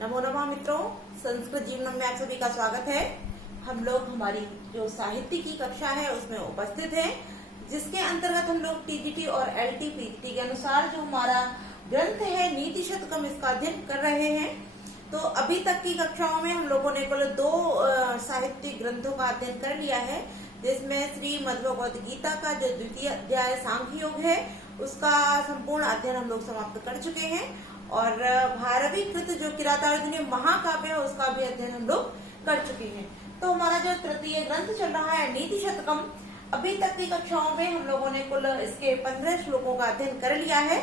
नमो नमः मित्रों, संस्कृत जीवनम में आप सभी का स्वागत है। हम लोग हमारी जो साहित्य की कक्षा है उसमें उपस्थित हैं, जिसके अंतर्गत हम लोग टीजीटी और एलटीपीटी के अनुसार जो हमारा ग्रंथ है नीति शतकम, इसका अध्ययन कर रहे हैं। तो अभी तक की कक्षाओं में हम लोगों ने कुल 2 साहित्य ग्रंथों का अध्ययन कर लिया है, जिसमें श्रीमद् भगवद गीता का जो द्वितीय अध्याय सांख्य योग है उसका संपूर्ण अध्ययन हम लोग समाप्त कर चुके हैं, और भारवी कृत जो किरातार्जुनीय महाकाव्य है उसका भी अध्ययन हम लोग कर चुके हैं। तो हमारा जो तृतीय ग्रंथ चल रहा है नीति शतकम, अभी तक की कक्षाओं में हम लोगों ने कुल इसके 15 श्लोकों का अध्ययन कर लिया है।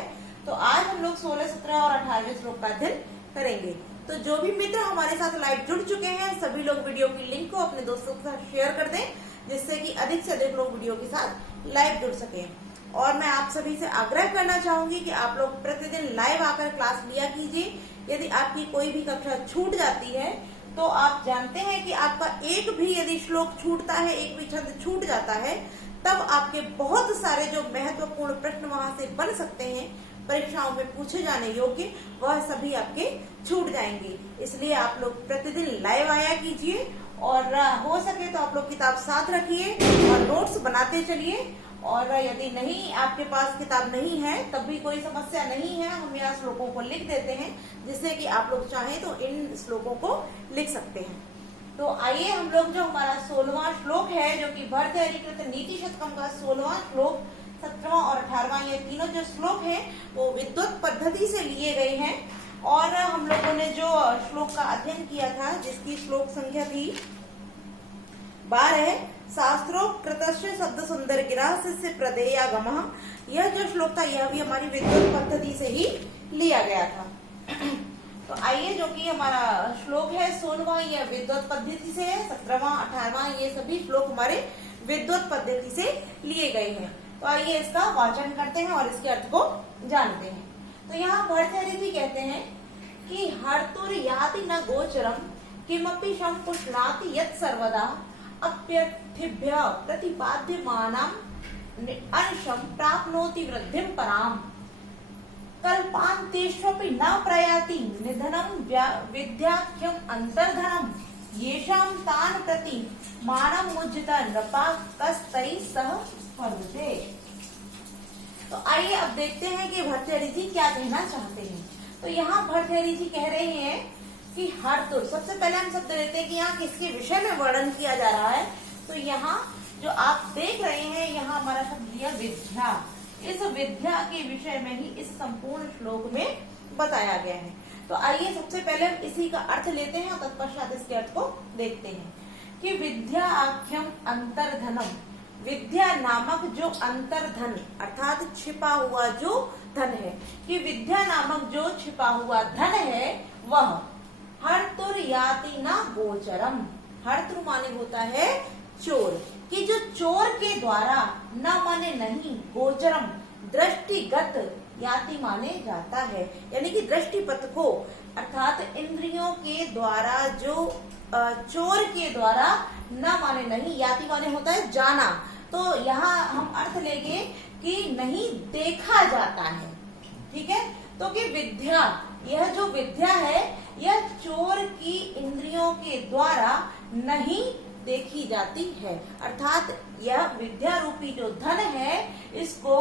तो आज हम लोग 16, 17 और 18वें श्लोक का अध्ययन करेंगे। तो जो भी मित्र हमारे साथ लाइव जुड़ चुके हैं सभी लोग वीडियो की लिंक को अपने दोस्तों के साथ शेयर कर दें, जिससे कि अधिक से अधिक लोग वीडियो के साथ लाइव जुड़ सकें। और मैं आप सभी से आग्रह करना चाहूंगी कि आप लोग प्रतिदिन लाइव आकर क्लास लिया कीजिए। यदि आपकी कोई भी कक्षा छूट जाती है तो आप जानते हैं कि आपका एक भी यदि श्लोक छूटता है, एक भी छंद छूट जाता है, तब आपके बहुत सारे जो महत्वपूर्ण प्रश्न वहां से बन सकते हैं, परीक्षाओं में पूछे जाने योग्य, वह सभी आपके छूट जाएंगे। इसलिए आप लोग प्रतिदिन लाइव आया कीजिए, और हो सके तो आप लोग किताब साथ रखिए और नोट्स बनाते चलिए। और यदि नहीं आपके पास किताब नहीं है तब भी कोई समस्या नहीं है, हम यहाँ श्लोकों को लिख देते हैं, जिससे कि आप लोग चाहें तो इन श्लोकों को लिख सकते हैं। तो आइए हम लोग जो हमारा 16वां श्लोक है, जो कि भर्तृहरिकृत नीति शतकम का 16वां श्लोक, 17वां और 18वां, ये तीनों जो श्लोक हैं वो विद्वत पद्धति से लिए गए हैं। और हम लोगों ने जो श्लोक का अध्ययन किया था, जिसकी श्लोक संख्या थी 12, शास्त्रोकृतस्य शब्द सुंदर गिरा से प्रदेयागमः, यह जो श्लोक था यह भी हमारी विद्वत पद्धति से ही लिया गया था। तो आइए, जो कि हमारा श्लोक है 16वां, यह विद्वत पद्धति से है, 17वां, 18वां, ये सभी श्लोक हमारे विद्वत पद्धति से लिए गए हैं। तो आइए इसका वाचन करते हैं और इसके अर्थ को जानते हैं। तो यहाँ भर्तृहरि कहते हैं कि हर्तुर याति न गोचरम किमपि संपुष्णाति यत् सर्वदा अप्यर्थिभ्य प्रतिपाद्यमानम अंशम प्राप्नोति वृद्धिम पराम कल्पान्तेष्वपि न प्रयाति निधनम विद्याख्यम अंतर्धनम येषां तान प्रति मानम मुज्जिता नृपा कस्तै सह स्पर्धते। तो आइए अब देखते हैं कि भर्तृहरि जी क्या कहना चाहते हैं। तो यहाँ भर्तृहरि जी कह रहे हैं कि हर्तुर, सबसे पहले हम शब्द लेते हैं कि यहाँ किसके विषय में वर्णन किया जा रहा है। तो यहाँ जो आप देख रहे हैं, यहाँ हमारा शब्द दिया विद्या, इस विद्या के विषय में ही इस संपूर्ण श्लोक में बताया गया है। तो आइए सबसे पहले हम इसी का अर्थ लेते हैं और तत्पश्चात इसके अर्थ को देखते हैं कि विद्या आख्यम अंतर्धनम, विद्या नामक जो अंतर्धन अर्थात छिपा हुआ जो धन है, कि विद्या नामक जो छिपा हुआ धन है वह हर्तुर याति न गोचरम, हर्तुर माने होता है चोर, कि जो चोर के द्वारा, न माने नहीं, गोचरम दृष्टिगत, याति माने जाता है, यानी कि दृष्टिपथ को, अर्थात इंद्रियों के द्वारा जो चोर के द्वारा, न माने नहीं, याति माने होता है जाना। तो यहाँ हम अर्थ लेंगे कि नहीं देखा जाता है, ठीक है। तो कि विद्या, यह जो विद्या है यह चोर की इंद्रियों के द्वारा नहीं देखी जाती है, अर्थात यह विद्या रूपी जो धन है इसको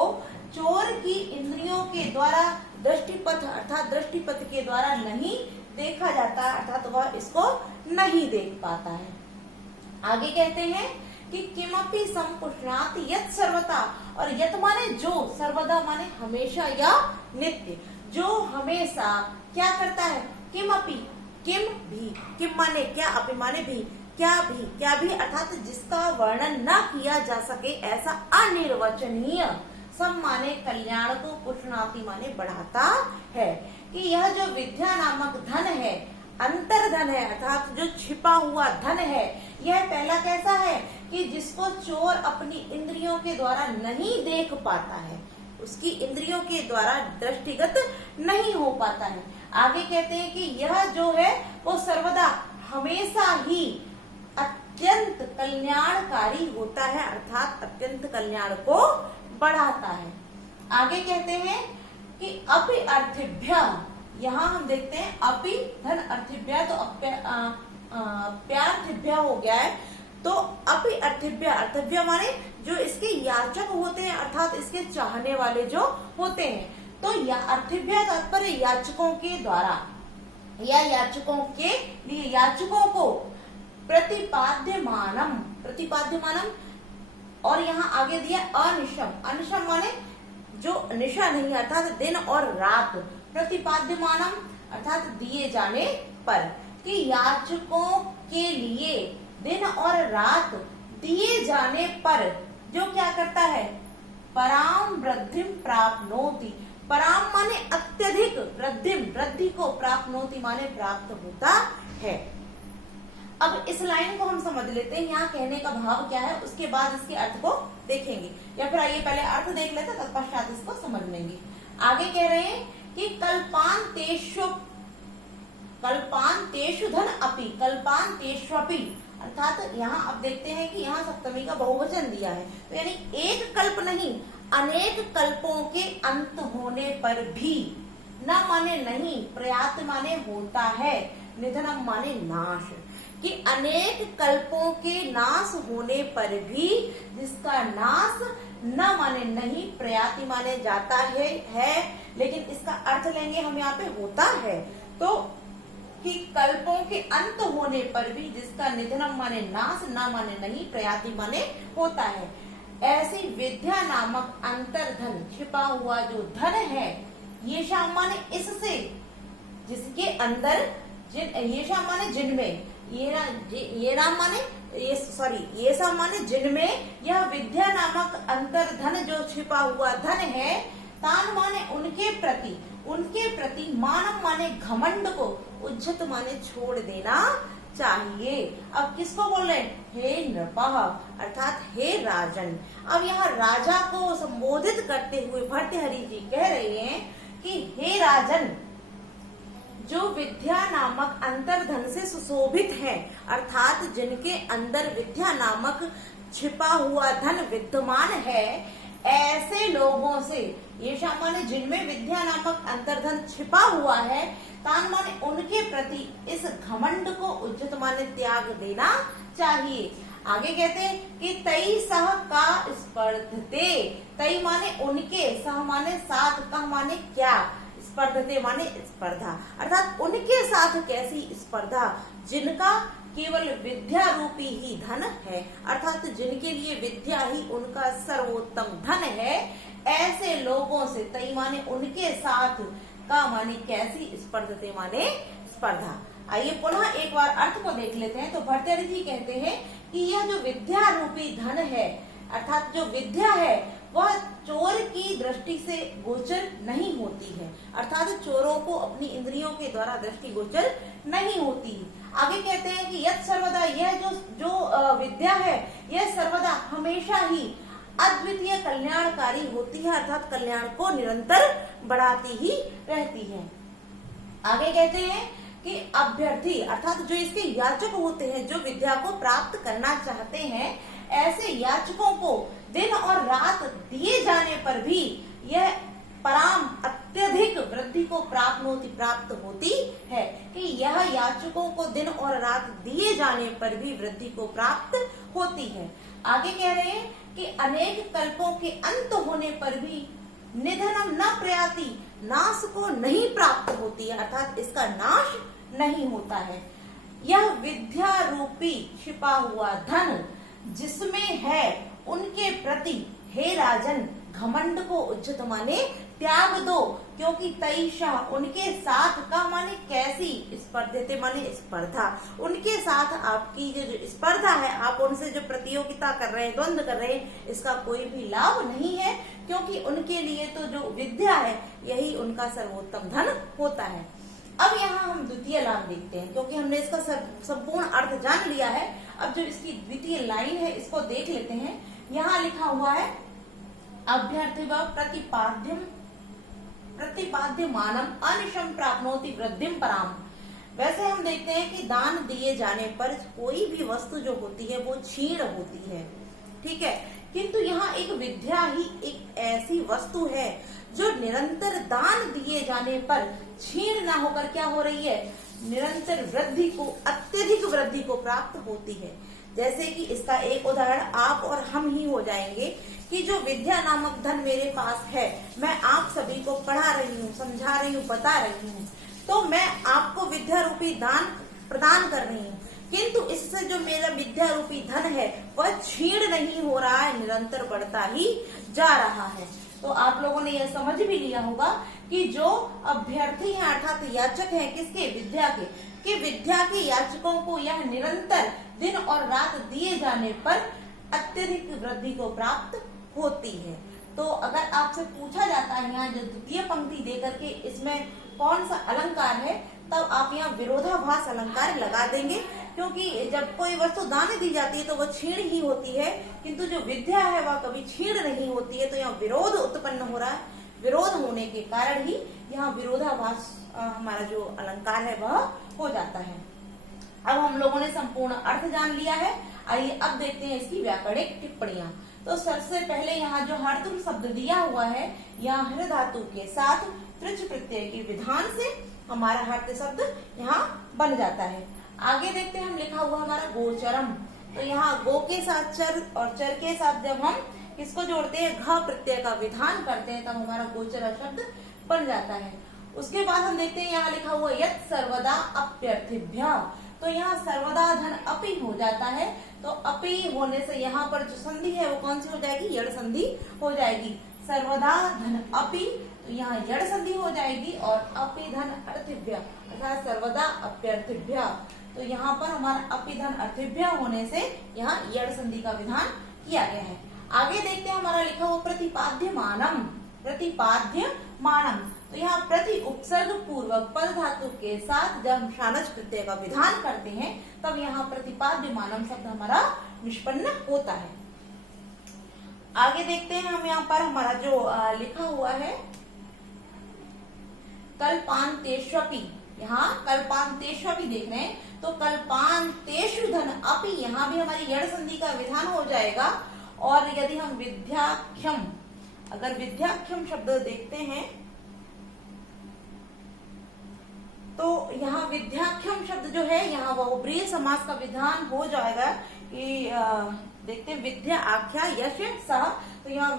चोर की इंद्रियों के द्वारा दृष्टिपथ अर्थात दृष्टिपथ के द्वारा नहीं देखा जाता, अर्थात वह इसको नहीं देख पाता है। आगे कहते हैं कि किमपि संपुष्णाति यत् सर्वदा, और यत् माने जो, सर्वदा माने हमेशा या नित्य, जो हमेशा क्या करता है, किमपि, किम भी, किम माने क्या, अपि माने भी, क्या भी अर्थात जिसका वर्णन न किया जा सके ऐसा अनिर्वचनीय, सम माने कल्याण को, पुष्णाति माने बढ़ाता है, कि यह जो विद्या नामक धन है, अंतर्धन है, अर्थात जो छिपा हुआ धन है, यह पहला कैसा है कि जिसको चोर अपनी इंद्रियों के द्वारा नहीं देख पाता है, उसकी इंद्रियों के द्वारा दृष्टिगत नहीं हो पाता है। आगे कहते हैं कि यह जो है वो सर्वदा हमेशा ही अत्यंत कल्याणकारी होता है, अर्थात अत्यंत कल्याण को बढ़ाता है। आगे कहते हैं कि अपि अर्थिभ्य, यहाँ हम देखते हैं अपि धन अर्थिभ्य, तो प्यार्थिभ्य हो गया है। तो अपि अर्थिभ्य, अर्थिभ्य माने जो इसके याचक होते हैं, अर्थात इसके चाहने वाले जो होते हैं। तो अर्थिभ्य तात्पर्य याचकों के द्वारा या याचकों के लिए, याचकों को प्रतिपाद्यमानम, प्रतिपाद्यमानम, और यहाँ आगे दिया अनिशम, अनिशम माने जो निशा नहीं अर्थात दिन और रात, प्रतिपाद्यमानम अर्थात दिए जाने पर, कि याचकों के लिए दिन और रात दिए जाने पर जो क्या करता है, पराम वृद्धिम प्राप्नोति, पराम माने अत्यधिक, वृद्धिम वृद्धि को, प्राप्नोति माने प्राप्त होता है। अब इस लाइन को हम समझ लेते हैं, यहाँ कहने का भाव क्या है, उसके बाद इसके अर्थ को देखेंगे, या फिर आइए पहले अर्थ देख लेते हैं, तत्पश्चात इसको समझ लेंगे। आगे कह रहे हैं कि कल्पांतेषु धन अपि, कल्पांतेष्वपि, अर्थात यहाँ अब देखते हैं कि यहाँ सप्तमी का बहुवचन दिया है, तो यानी एक कल्प नहीं, अनेक कल्पों के अंत होने पर भी, न माने नहीं, प्रयात माने होता है, निधनम माने नाश, कि अनेक कल्पों के नाश होने पर भी, जिसका नाश न माने नहीं, प्रयाति माने जाता है, लेकिन इसका अर्थ लेंगे हम यहाँ पे होता है, तो कि कल्पों के अंत होने पर भी, जिसका निधनम माने नाश, न माने नहीं, प्रयाति माने होता है, ऐसी विद्या नामक अंतर्धन, छिपा हुआ जो धन है, ये शाम माने इससे, जिसके अंदर, ये शाम माने जिनमें, ये राम माने ये सब माने जिनमें, यह विद्या नामक अंतर्धन जो छिपा हुआ धन है, तान माने उनके प्रति, मानव माने घमंड को, उज्जत माने छोड़ देना चाहिए। अब किसको बोल रहे हैं, हे नृपः अर्थात हे राजन। अब यहाँ राजा को संबोधित करते हुए भर्तृहरि जी कह रहे हैं कि हे राजन, जो विद्या नामक अंतर्धन से सुशोभित है, अर्थात जिनके अंदर विद्या नामक छिपा हुआ धन विद्यमान है, ऐसे लोगों से, ये माने जिनमें विद्या नामक अंतर्धन छिपा हुआ है, तान माने उनके प्रति इस घमंड को, उज्जत माने त्याग देना चाहिए। आगे कहते हैं कि तई सह का स्पर्धते, तई माने उनके, सह माने साथ, कह माने क्या, स्पर्धते माने स्पर्धा, अर्थात उनके साथ कैसी स्पर्धा, जिनका केवल विद्या रूपी ही धन है, अर्थात जिनके लिए विद्या ही उनका सर्वोत्तम धन है, ऐसे लोगों से, तई माने उनके साथ, का माने कैसी, स्पर्धते माने स्पर्धा। आइए पुनः एक बार अर्थ को देख लेते हैं। तो भर्तृहरि जी कहते हैं कि यह जो विद्या रूपी धन है, अर्थात जो विद्या है, वह चोर की दृष्टि से गोचर नहीं होती है, अर्थात चोरों को अपनी इंद्रियों के द्वारा दृष्टि गोचर नहीं होती। आगे कहते हैं कि यत् सर्वदा, यह जो विद्या है, यह सर्वदा हमेशा ही अद्वितीय कल्याणकारी होती है, अर्थात कल्याण को निरंतर बढ़ाती ही रहती है। आगे कहते हैं कि अभ्यर्थी, अर्थात जो इसके याचक होते हैं, जो विद्या को प्राप्त करना चाहते हैं, ऐसे याचकों को दिन और रात दिए जाने पर भी यह पराम अत्यधिक वृद्धि को प्राप्त होती है, कि यह याचकों को दिन और रात दिए जाने पर भी वृद्धि को प्राप्त होती है। आगे कह रहे हैं कि अनेक कल्पों के अंत होने पर भी निधनम न प्रयाति, नाश को नहीं प्राप्त होती है, अर्थात इसका नाश नहीं होता है। यह विद्या रूपी छिपा हुआ धन जिसमें है, उनके प्रति हे राजन घमंड को उज्जत माने त्याग दो, क्योंकि तईशा उनके साथ, का माने कैसी, स्पर्धते माने स्पर्धा, उनके साथ आपकी जो स्पर्धा है, आप उनसे जो प्रतियोगिता कर रहे हैं, द्वंद्व कर रहे हैं, इसका कोई भी लाभ नहीं है, क्योंकि उनके लिए तो जो विद्या है, यही उनका सर्वोत्तम धन होता है। अब यहाँ हम द्वितीय लाभ देखते हैं, क्योंकि हमने इसका संपूर्ण अर्थ जान लिया है। अब जो इसकी द्वितीय लाइन है, इसको देख लेते हैं। यहाँ लिखा हुआ है अभ्यर्थी व प्रतिपाद्यमानम अनिशम प्राप्नोति वृद्धिम पराम। वैसे हम देखते हैं कि दान दिए जाने पर कोई भी वस्तु जो होती है वो क्षीण होती है, ठीक है, किंतु यहाँ एक विद्या ही एक ऐसी वस्तु है जो निरंतर दान दिए जाने पर क्षीण ना होकर क्या हो रही है, निरंतर वृद्धि को, अत्यधिक वृद्धि को प्राप्त होती है। जैसे कि इसका एक उदाहरण आप और हम ही हो जाएंगे कि जो विद्या नामक धन मेरे पास है, मैं आप सभी को पढ़ा रही हूँ, समझा रही हूँ, बता रही हूँ, तो मैं आपको विद्या रूपी दान प्रदान कर रही हूँ, किंतु इससे जो मेरा विद्या रूपी धन है वह क्षीण नहीं हो रहा है, निरंतर बढ़ता ही जा रहा है। तो आप लोगों ने यह समझ भी लिया होगा कि जो अभ्यर्थी हैं अर्थात याचक हैं किसके, विद्या के, कि विद्या के याचकों को यह निरंतर दिन और रात दिए जाने पर अत्यधिक वृद्धि को प्राप्त होती है। तो अगर आपसे पूछा जाता है यहाँ जो द्वितीय पंक्ति देकर के इसमें कौन सा अलंकार है, तब आप यहाँ विरोधाभास अलंकार लगा देंगे, क्योंकि जब कोई वस्तु दान दी जाती है तो वह क्षीण ही होती है, किंतु जो विद्या है वह कभी क्षीण नहीं होती है। तो यहाँ विरोध उत्पन्न हो रहा है, विरोध होने के कारण ही यहाँ विरोधाभास हमारा जो अलंकार है वह हो जाता है। अब हम लोगों ने संपूर्ण अर्थ जान लिया है, आइए अब देखते हैं इसकी व्याकरणिक टिप्पणियां। तो सबसे पहले यहाँ जो हर्तुम शब्द दिया हुआ है, यहाँ हृ धातु के साथ त्रिच प्रत्यय के विधान से हमारा हर्त शब्द यहाँ बन जाता है। आगे देखते हैं हम लिखा हुआ हमारा गोचरम। तो यहाँ गो के साथ चर और चर के साथ जब हम किसको जोड़ते हैं, घ प्रत्यय का विधान करते हैं, तब हमारा गोचर शब्द बन जाता है। उसके बाद हम देखते हैं यहाँ लिखा हुआ यत् सर्वदा अप्यर्थिभ्य। तो यहाँ सर्वदा धन अपि हो जाता है, तो अपि होने से यहाँ पर जो संधि है वो कौन सी हो जाएगी, यड़ संधि हो जाएगी। सर्वदा धन अपि, तो यहाँ यड़ संधि हो जाएगी, और अपि धन अर्थिभ्य अर्थात सर्वदा अप्यर्थिभ्य। तो यहाँ पर हमारा अपि धन अर्थिभ्य होने से यहाँ यड़ संधि का विधान किया गया है। आगे देखते हैं हमारा लिखा हुआ प्रतिपाद्यमानम। प्रतिपाद्यमानम, तो यहाँ प्रति उपसर्ग पूर्वक पद धातु के साथ जब हम शानच प्रत्यय का विधान करते हैं तब यहाँ प्रतिपाद्यमानम शब्द हमारा निष्पन्न होता है। आगे देखते हैं हम यहाँ पर हमारा जो लिखा हुआ है कल्पांतेष्वपि। यहाँ कल्पांतेष्वपि देख रहे हैं, तो कल्पांतेषु धन अपि, यहाँ भी हमारी यड़ संधि का विधान हो जाएगा। और यदि हम विद्याख्यम, अगर विद्याख्यम शब्द देखते हैं तो यहाँ विद्याख्यम शब्द जो है यहाँ बहुब्रीहि समास का विधान हो जाएगा कि देखते हैं विद्या आख्या यश सह, तो यहाँ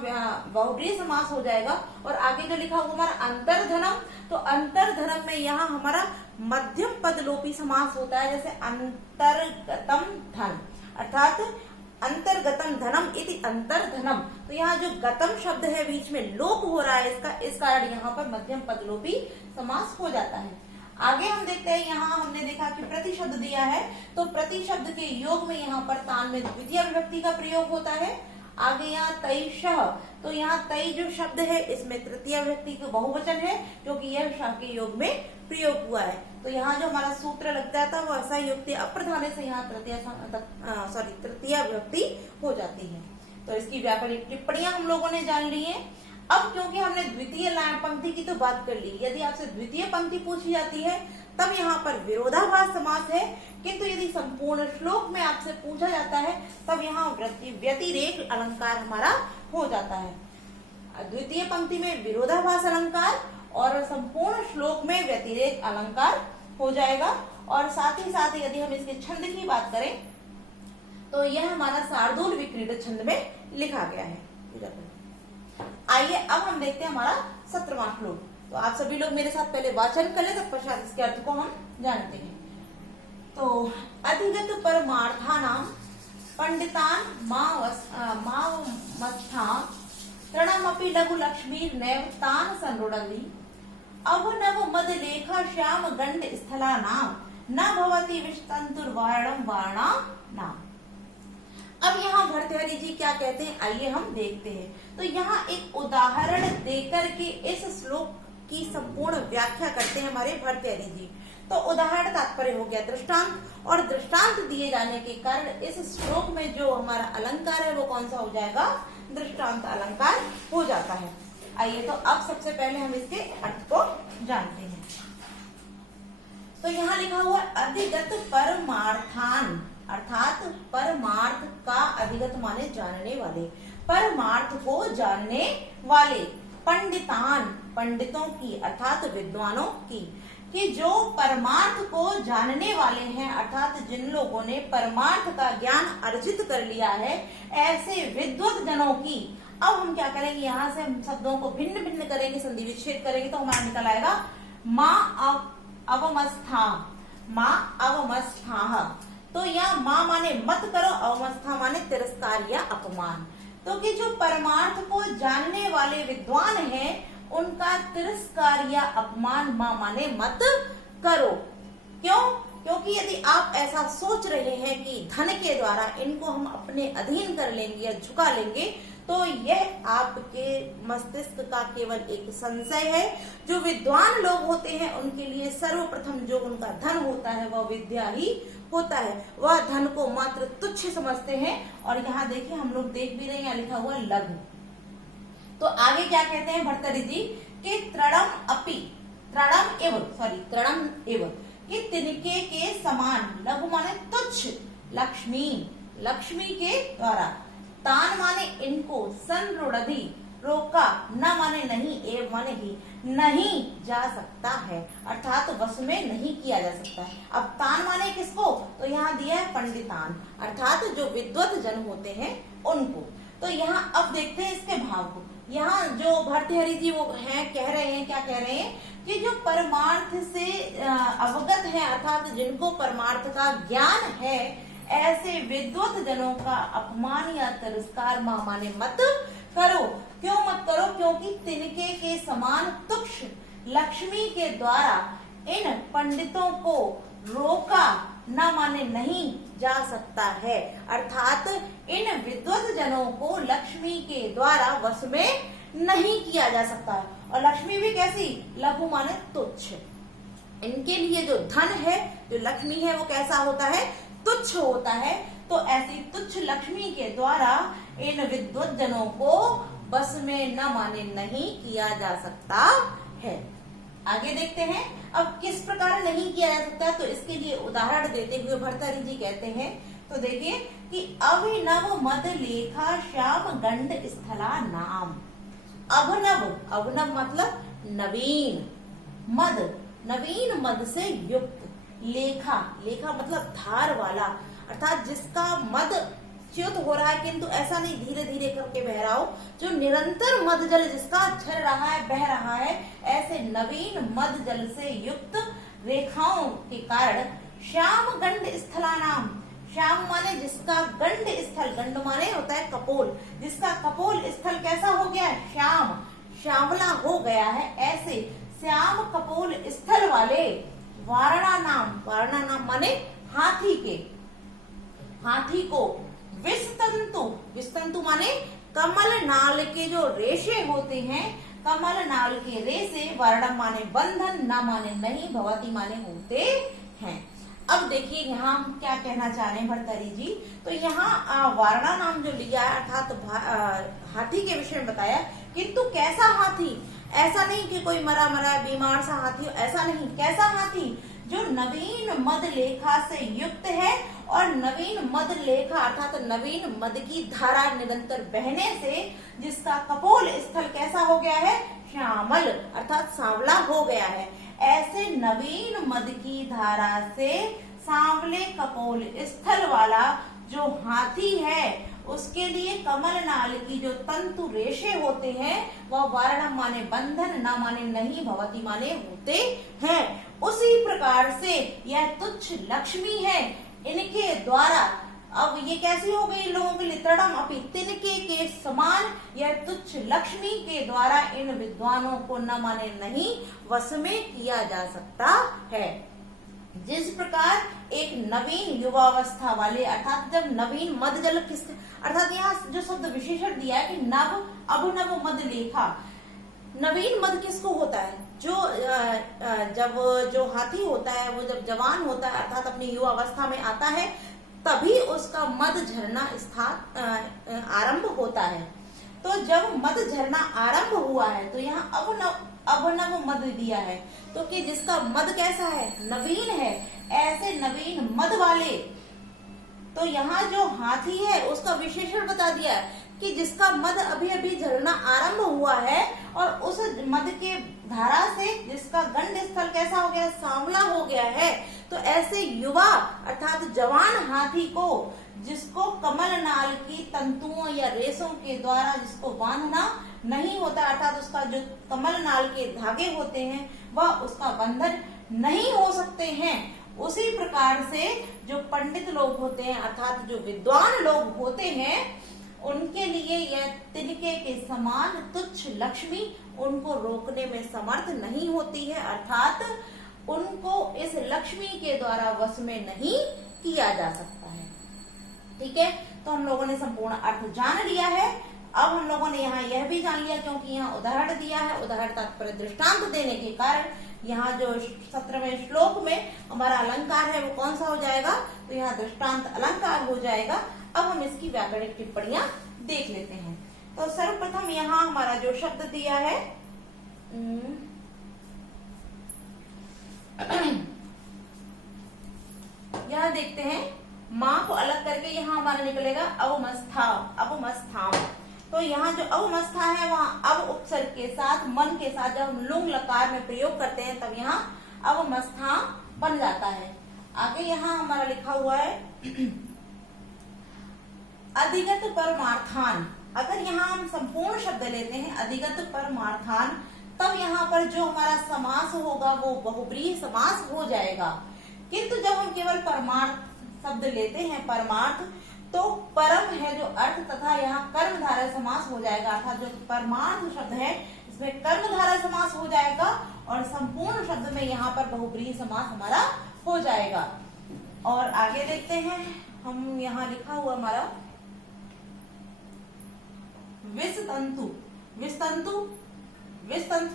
बहुब्रीहि समास हो जाएगा। और आगे जो लिखा हुआ हमारा अंतर्धनम, तो अंतर्धनम में यहाँ हमारा मध्यम पद लोपी समास होता है, जैसे अंतर्गतम धन अर्थात अंतर्गतम धनम इति अंतर्धनम। तो यहाँ जो गतम शब्द है बीच में लोप हो रहा है, इसका इस कारण यहाँ पर मध्यम पद लोपी समास हो जाता है। आगे हम देखते हैं, यहाँ हमने देखा कि प्रति शब्द दिया है, तो प्रति शब्द के योग में यहाँ पर तान में द्वितीय विभक्ति का प्रयोग होता है। आगे यहाँ तैशः, तो यहाँ तय जो शब्द है इसमें तृतीय विभक्ति का बहुवचन है, क्योंकि यह शाह के योग में प्रयोग हुआ है। तो यहाँ जो हमारा सूत्र लगता था वो ऐसा युक्ति अप्रधाने से यहाँ तृतीय विभक्ति हो जाती है। तो इसकी व्याकरणिक टिप्पणियां हम लोगों ने जान ली है। अब क्योंकि हमने द्वितीय पंक्ति की तो बात कर ली, यदि आपसे द्वितीय पंक्ति पूछी जाती है तब यहाँ पर विरोधाभास समास है, किंतु यदि संपूर्ण श्लोक में आपसे पूछा जाता है तब यहाँ व्यतिरेक अलंकार हमारा हो जाता है। द्वितीय पंक्ति में विरोधाभास अलंकार और संपूर्ण श्लोक में व्यतिरेक अलंकार हो जाएगा। और साथ ही साथ यदि हम इसके छंद की बात करें तो यह हमारा शार्दूल विक्रीडित छंद में लिखा गया है। आइए अब हम देखते हैं हमारा 17वां श्लोक। तो आप सभी लोग मेरे साथ पहले वाचन कर ले, तब पश्चात इसके अर्थ को हम जानते हैं। तो अधिगत परमार्थानां पंडितान मावमस्थां तृणमपि लघु लक्ष्मीर्नैव तान् संरुणन्ति अवनव मद लेखा श्याम गंड स्थलानां न भवति विष्टन्तुर्वाणं वाणानाम्। अब यहाँ भर्तृहरि जी क्या कहते हैं, आइए हम देखते हैं। तो यहाँ एक उदाहरण देकर के इस श्लोक की संपूर्ण व्याख्या करते हैं हमारे भर्तृहरि जी। तो उदाहरण तात्पर्य हो गया दृष्टांत, और दृष्टांत दिए जाने के कारण इस श्लोक में जो हमारा अलंकार है वो कौन सा हो जाएगा, दृष्टांत अलंकार हो जाता है। आइए तो अब सबसे पहले हम इसके अर्थ को जानते हैं। तो यहाँ लिखा हुआ अधिगत परमार्थान, अर्थात परमार्थ का अधिगत माने जानने वाले। परमार्थ को जानने वाले, पंडितान, पंडितों की अर्थात विद्वानों की, कि जो परमार्थ को जानने वाले हैं अर्थात जिन लोगों ने परमार्थ का ज्ञान अर्जित कर लिया है, ऐसे विद्वत जनों की। अब हम क्या करेंगे, यहाँ से हम शब्दों को भिन्न भिन्न करेंगे, संधि विच्छेद करेंगे तो हमारा निकल आएगा माँ अवमस्था, माँ अवमस्था। तो यहाँ माँ माने मत करो, अवमस्था माने तिरस्कार या अपमान। तो कि जो परमार्थ को जानने वाले विद्वान हैं उनका तिरस्कार या अपमान माँ माने मत करो। क्यों? क्योंकि यदि आप ऐसा सोच रहे हैं कि धन के द्वारा इनको हम अपने अधीन कर लेंगे या झुका लेंगे, तो यह आपके मस्तिष्क का केवल एक संशय है। जो विद्वान लोग होते हैं उनके लिए सर्वप्रथम जो उनका धन होता है वह विद्या ही होता है, वह धन को मात्र तुच्छ समझते हैं। और यहाँ देखिए हम लोग देख भी रहे हैं, यहाँ लिखा हुआ लघु। तो आगे क्या कहते हैं भर्तृहरि जी कि तृणम एव कि तिनके के समान, लघु माने तुच्छ, लक्ष्मी, लक्ष्मी के द्वारा, तान माने इनको, संरुणधि रोका, न माने नहीं, एव माने ही, नहीं जा सकता है अर्थात वश में नहीं किया जा सकता है। अब तान माने किसको, तो यहाँ दिया है पंडितान अर्थात जो विद्वत जन होते हैं उनको। तो यहाँ अब देखते हैं इसके भाव को। यहाँ जो भर्तृहरि जी वो हैं कह रहे हैं, क्या कह रहे हैं कि जो परमार्थ से अवगत है अर्थात जिनको परमार्थ का ज्ञान है, ऐसे विद्वत जनों का अपमान या तिरस्कार माँ माने मत करो। क्यों मत करो? क्योंकि तिनके के समान तुक्ष लक्ष्मी के द्वारा इन पंडितों को रोका न माने नहीं जा सकता है अर्थात इन विद्वत जनों को लक्ष्मी के द्वारा वश में नहीं किया जा सकता है। और लक्ष्मी भी कैसी, लघु माने तुच्छ। इनके लिए जो धन है, जो लक्ष्मी है, वो कैसा होता है, तुच्छ होता है। तो ऐसी तुच्छ लक्ष्मी के द्वारा इन विद्वत जनों को बस में न माने नहीं किया जा सकता है। आगे देखते हैं अब किस प्रकार नहीं किया जा सकता। तो इसके लिए उदाहरण देते हुए भर्तृहरि जी कहते हैं, तो देखिए कि अभिनव मद लेखा श्याम गंड स्थला नाम। अभिनव, अभिनव मतलब नवीन, मद नवीन मद से युक्त, लेखा, लेखा मतलब धार वाला अर्थात जिसका मद च्युत हो रहा है किंतु ऐसा नहीं धीरे धीरे करके बह रहा हो, जो निरंतर मद जल जिसका झर रहा है, बह रहा है, ऐसे नवीन मद जल से युक्त रेखाओं के कारण श्याम गंड स्थला नाम। श्याम माने जिसका, गंड स्थल, गंड माने होता है कपोल, जिसका कपोल स्थल कैसा हो गया है, श्याम, श्यामला हो गया है, ऐसे श्याम कपोल स्थल वाले वारणा नाम, वारणा नाम माने हाथी के, हाथी को विस्तंतु, विस्तंतु माने कमल नाल के जो रेशे होते हैं, कमल नाल के रेशे, वर्णम माने बंधन, न माने नहीं, भवती माने होते हैं। अब देखिए यहाँ हम क्या कहना चाह रहे हैं भर्तृहरि जी। तो यहाँ वारणा नाम जो लिया है अर्थात हाथी के विषय में बताया, किंतु कैसा हाथी, ऐसा नहीं कि कोई मरा मरा बीमार सा हाथी, ऐसा नहीं, कैसा हाथी जो नवीन मद लेखा से युक्त है। और नवीन मद लेखा अर्थात नवीन मद की धारा निरंतर बहने से जिसका कपोल स्थल कैसा हो गया है, श्यामल अर्थात सांवला हो गया है, ऐसे नवीन मद की धारा से सांवले कपोल स्थल वाला जो हाथी है उसके लिए कमल नाल की जो तंतु रेशे होते हैं वह वारणम माने बंधन, न माने नहीं, भवती माने होते हैं। उसी प्रकार से यह तुच्छ लक्ष्मी है, इनके द्वारा, अब ये कैसी हो गई लोगों के लिए, तृणम अपि, तिनके के समान यह तुच्छ लक्ष्मी के द्वारा इन विद्वानों को न माने नहीं वश में किया जा सकता है। जिस प्रकार एक नवीन युवावस्था वाले अर्थात जब नवीन मद जल किस अर्थात यहाँ जो शब्द विशेषण दिया है कि नव अभिनव मद लेखा, नवीन मद किसको होता है, जो जब जो हाथी होता है वो जब जवान होता है अर्थात अपनी युवावस्था में आता है तभी उसका मद झरना स्थान आरंभ होता है। तो जब मद झरना आरंभ हुआ है तो यहाँ अभिनव मद दिया है, तो कि जिसका मद कैसा है, नवीन है, ऐसे नवीन मद वाले। तो यहाँ जो हाथी है उसका विशेषण बता दिया है कि जिसका मद अभी अभी झरना आरंभ हुआ है और उस मद के धारा से जिसका गंड स्थल कैसा हो गया, सांवला हो गया है, तो ऐसे युवा अर्थात जवान हाथी को जिसको कमल नाल की तंतुओं या रेशों के द्वारा जिसको बांधना नहीं होता, अर्थात उसका जो कमल नाल के धागे होते हैं वह उसका बंधन नहीं हो सकते हैं, उसी प्रकार से जो पंडित लोग होते हैं अर्थात जो विद्वान लोग होते हैं उनके लिए यह तिनके के समान तुच्छ लक्ष्मी उनको रोकने में समर्थ नहीं होती है, अर्थात उनको इस लक्ष्मी के द्वारा वश में नहीं किया जा सकता है। ठीक है, तो हम लोगों ने संपूर्ण अर्थ जान लिया है। अब हम लोगों ने यहाँ यह भी जान लिया, क्योंकि यहाँ उदाहरण दिया है, उदाहरण तात्पर्य दृष्टांत देने के कारण यहाँ जो 17वें श्लोक में हमारा अलंकार है वो कौन सा हो जाएगा, तो यहाँ दृष्टांत अलंकार हो जाएगा। अब हम इसकी व्याकरणिक टिप्पणियां देख लेते हैं। तो सर्वप्रथम यहाँ हमारा जो शब्द दिया है यहाँ देखते हैं, माँ को अलग करके यहाँ हमारा निकलेगा अवमस्थाम। तो यहाँ जो अवमस्था है वहाँ अव उपसर्ग के साथ मन के साथ जब हम लुंग लकार में प्रयोग करते हैं तब यहाँ अवमस्था बन जाता है। आगे यहाँ हमारा लिखा हुआ है अधिगत परमार्थान। अगर यहाँ हम संपूर्ण शब्द लेते हैं अधिगत परमार्थान, तब यहाँ पर जो हमारा समास होगा वो बहुब्रीहि समास हो जाएगा। किंतु जब हम केवल परमार्थ शब्द लेते हैं परमार्थ, तो परम है जो अर्थ तथा यहाँ कर्मधारय समास हो जाएगा, अर्थात जो परमार्थ शब्द है इसमें कर्मधारय समास हो जाएगा और संपूर्ण शब्द में यहाँ पर बहुब्रीहि समास हमारा हो जाएगा। और आगे देखते हैं, हम यहाँ लिखा हुआ हमारा विस्तंतु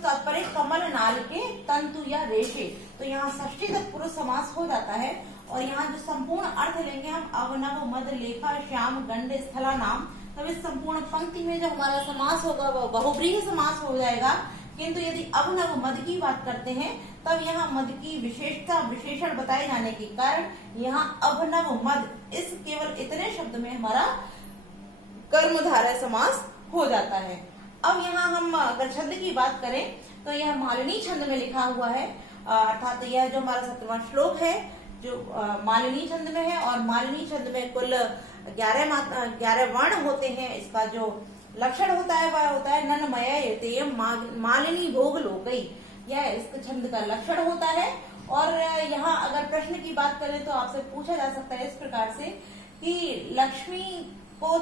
तात्पर्य कमल नाल के तंतु या रेशे, तो यहाँ षष्ठी तक पुरुष समास हो जाता है। और यहाँ जो संपूर्ण अर्थ लेंगे हम अवनव मद लेखा श्याम गंड स्थला नाम, तब इस संपूर्ण पंक्ति में जो हमारा समास होगा वह बहुब्रीहि समास हो जाएगा। किंतु यदि अवनव मद की बात करते हैं तब यहाँ मद की विशेषता विशेषण बताए जाने के कारण यहाँ अवनव मद इस केवल इतने शब्द में हमारा कर्मधारय समास हो जाता है। अब यहाँ हम अगर छंद की बात करें तो यह मालिनी छंद में लिखा हुआ है, अर्थात यह जो हमारा 17वां श्लोक है जो मालिनी छंद में है। और मालिनी छंद में कुल 11 वर्ण होते हैं। इसका जो लक्षण होता है वह होता है नन्मय मालिनी भोग लोकई, यह इस छंद का लक्षण होता है। और यहाँ अगर प्रश्न की बात करें तो आपसे पूछा जा सकता है इस प्रकार से कि लक्ष्मी को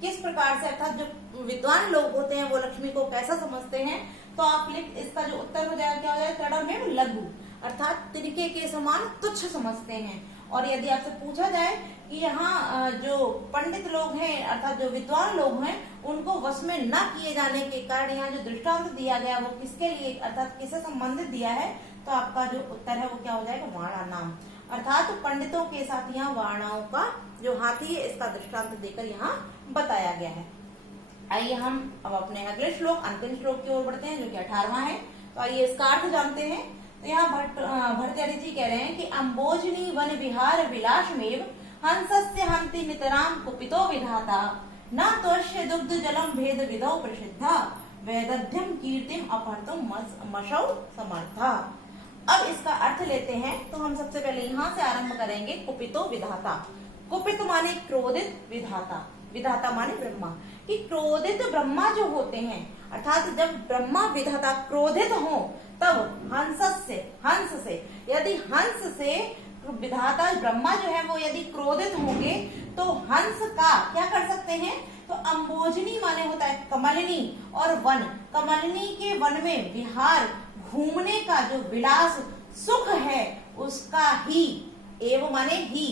किस प्रकार से, अर्थात जो विद्वान लोग होते हैं वो लक्ष्मी को कैसा समझते हैं, तो आप इसका जो उत्तर हो जाएगा क्या हो जाएगा, तड़मेव लघु, अर्थात तिनके के समान तुच्छ समझते हैं। और यदि आपसे पूछा जाए कि यहाँ जो पंडित लोग हैं अर्थात जो विद्वान लोग हैं उनको वश में न किए जाने के कारण यहाँ जो दृष्टांत दिया गया वो किसके लिए अर्थात किससे संबंधित दिया है, तो आपका जो उत्तर है वो क्या हो जाएगा, वाणा नाम, अर्थात पंडितों के साथ यहाँ वाणाओं का जो हाथी है इसका दृष्टांत देकर यहाँ बताया गया है। आइए हम अब अपने अगले श्लोक अंतिम श्लोक की ओर बढ़ते हैं जो कि 18वां है। तो आइए इसका अर्थ जानते हैं। तो यहाँ भट्टाचार्य जी कह रहे हैं कि अम्बोजनी वन विहार विलासमेव हंसस्य हंति नितराम कुपितो विधाता न त्वस्य दुग्ध जलम भेद विधौ प्रसिद्धा वैदभ्यम कीर्तिम अपहर्तुम मशौ समर्था। अब इसका अर्थ लेते हैं। तो हम सबसे पहले यहाँ से आरंभ करेंगे कुपितो विधाता। कुपित माने क्रोधित, विधाता, विधाता माने ब्रह्मा, कि क्रोधित ब्रह्मा जो होते हैं अर्थात जब ब्रह्मा विधाता क्रोधित हो तब हंस से यदि हंस से विधाता ब्रह्मा जो है वो यदि क्रोधित होंगे तो हंस का क्या कर सकते हैं, तो अम्बोजनी माने होता है कमलिनी और वन, कमलिनी के वन में विहार घूमने का जो विलास सुख है उसका ही, एव माने ही,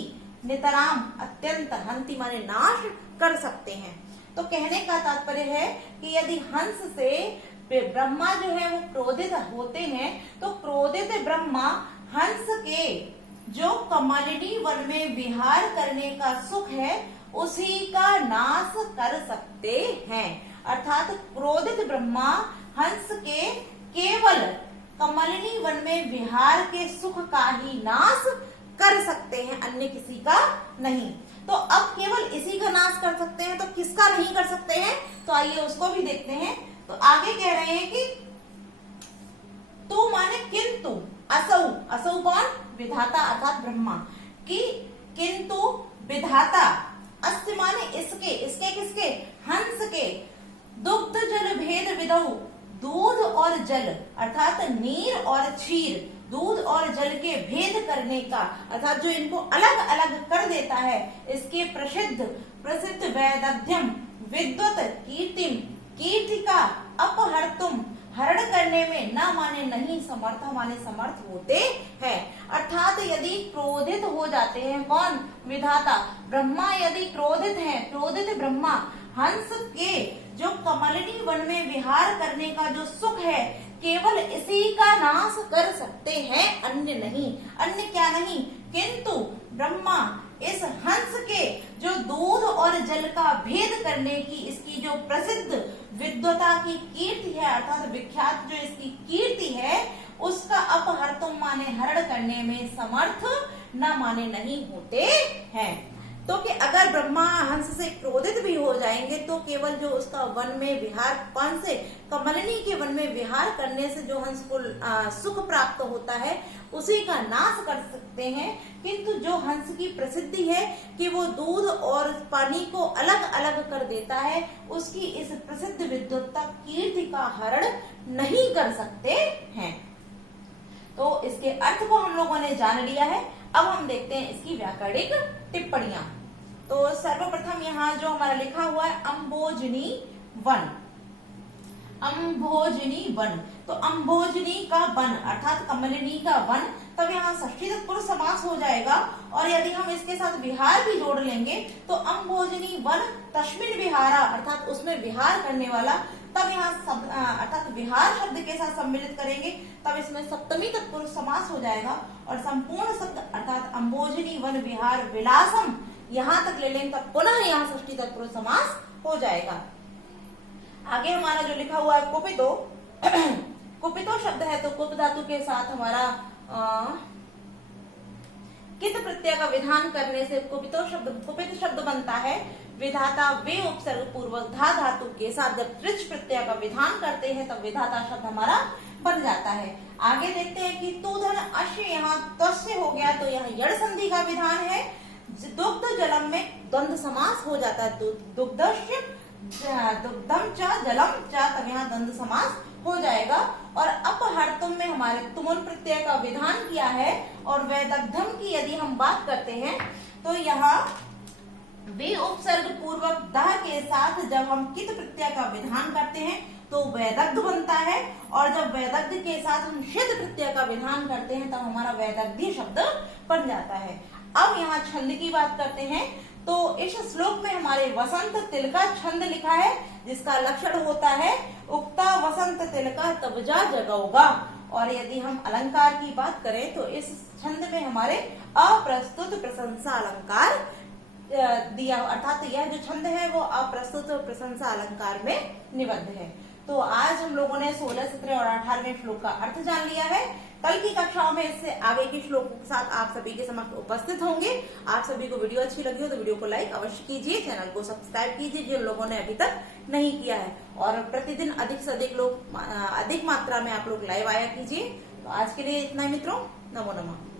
नितराम अत्यंत, हंति माने नाश कर सकते हैं। तो कहने का तात्पर्य है कि यदि हंस से ब्रह्मा जो है वो क्रोधित होते हैं तो क्रोधित ब्रह्मा हंस के जो कमलिनी वन में विहार करने का सुख है उसी का नाश कर सकते हैं। अर्थात क्रोधित ब्रह्मा हंस के केवल कमलिनी वन में विहार के सुख का ही नाश कर सकते हैं, अन्य किसी का नहीं। तो अब केवल इसी का नाश कर सकते हैं, तो किसका नहीं कर सकते हैं? तो आइए उसको भी देखते हैं। तो आगे कह रहे हैं कि तू माने किंतु, असौ, असौ कौन? विधाता अर्थात ब्रह्मा, कि किंतु विधाता, अस्य माने इसके, इसके किसके? हंस के, दुग्ध जल भेद विदौ, दूध और जल अर्थात नीर और क्षीर, दूध और जल के भेद करने का, अर्थात जो इनको अलग अलग कर देता है, इसके प्रसिद्ध वैदग्ध्यम, विद्वत, कीर्तिम, कीर्ति का, अपहर्तुम, हरण करने में, न माने नहीं, समर्थ माने समर्थ होते हैं। अर्थात यदि क्रोधित हो जाते हैं, कौन? विधाता ब्रह्मा यदि क्रोधित हैं, क्रोधित ब्रह्मा हंस के जो कमलिनी वन में विहार करने का जो सुख है, केवल इसी का नाश कर सकते हैं, अन्य नहीं। अन्य क्या नहीं? किंतु ब्रह्मा इस हंस के जो दूध और जल का भेद करने की इसकी जो प्रसिद्ध विद्वता की कीर्ति है, अर्थात विख्यात जो इसकी कीर्ति है, उसका अपहर्तुम माने हरण करने में समर्थ, न माने नहीं होते हैं। तो कि अगर ब्रह्मा हंस से क्रोधित भी हो जाएंगे तो केवल जो उसका वन में विहार, कौन से? कमलिनी के वन में विहार करने से जो हंस को सुख प्राप्त होता है, उसी का नाश कर सकते हैं। किंतु जो हंस की प्रसिद्धि है कि वो दूध और पानी को अलग अलग कर देता है, उसकी इस प्रसिद्ध विद्वत्ता कीर्ति का हरण नहीं कर सकते हैं। तो इसके अर्थ को हम लोगों ने जान लिया है। अब हम देखते हैं इसकी व्याकरणिक टिप्पणियां। तो सर्वप्रथम यहाँ जो हमारा लिखा हुआ है अम्भोजनी वन, अम्भोजनी वन, तो अम्भोजनी का वन अर्थात कमलिनी का वन, तब यहाँ षष्ठी तत्पुरुष समास हो जाएगा। और यदि हम इसके साथ विहार भी जोड़ लेंगे तो अम्भोजनी वन तस्मिन विहारा, अर्थात उसमें विहार करने वाला, तब यहाँ अर्थात विहार शब्द के साथ सम्मिलित करेंगे, तब इसमें सप्तमी तत्पुरुष समास हो जाएगा। और संपूर्ण शब्द अर्थात अम्भोजनी वन विहार विलासम, यहाँ तक ले लेंगे तब पुनः यहाँ षष्ठी तत्पुरुष समास हो जाएगा। आगे हमारा जो लिखा हुआ है कुपितो, कुपितो शब्द है तो कुप धातु के साथ हमारा कित प्रत्यय का विधान करने से कुपितो शब्द, कुपित शब्द बनता है। विधाता वे उपसर्ग पूर्वक धा धातु के साथ जब त्रिच प्रत्यय का विधान करते हैं तब विधाता शब्द हमारा बन जाता है। आगे देखते हैं कि तू धन अश्य, यहाँ त्वस्य हो गया तो यहाँ यड़ संधि का विधान है। दुग्ध जलम में द्वंद्व समास हो जाता है, दुग्धस्य दुग्धम च जलम च, तब यहाँ द्वंद्व समास हो जाएगा। और अपहर्तुम में हमारे तुमुन प्रत्यय का विधान किया है। और वैदग्ध्यम की यदि हम बात करते हैं तो यहाँ वे उपसर्ग पूर्वक दह के साथ जब हम कित प्रत्यय का विधान करते हैं तो वैदग्ध बनता है। और जब वैदग्ध के साथ हम शिद प्रत्यय का विधान करते हैं तब हमारा वैदग्धी शब्द बन जाता है। अब यहाँ छंद की बात करते हैं। तो इस श्लोक में हमारे वसंत तिलका छंद लिखा है, जिसका लक्षण होता है उक्ता वसंत तिलका तबजा जगौगा। और यदि हम अलंकार की बात करें तो इस छंद में हमारे अप्रस्तुत प्रशंसा अलंकार दिया, अर्थात यह जो छंद है वो अप्रस्तुत प्रशंसा अलंकार में निबद्ध है। तो आज हम लोगों ने 16, 17 और 18वें श्लोक का अर्थ जान लिया है। कल की कक्षाओं में इससे आगे के श्लोकों के साथ आप सभी के समक्ष उपस्थित होंगे। आप सभी को वीडियो अच्छी लगी हो तो वीडियो को लाइक अवश्य कीजिए, चैनल को सब्सक्राइब कीजिए जिन लोगों ने अभी तक नहीं किया है। और प्रतिदिन अधिक से अधिक मात्रा में आप लोग लाइव आया कीजिए। तो आज के लिए इतना ही मित्रों, नमो नमः।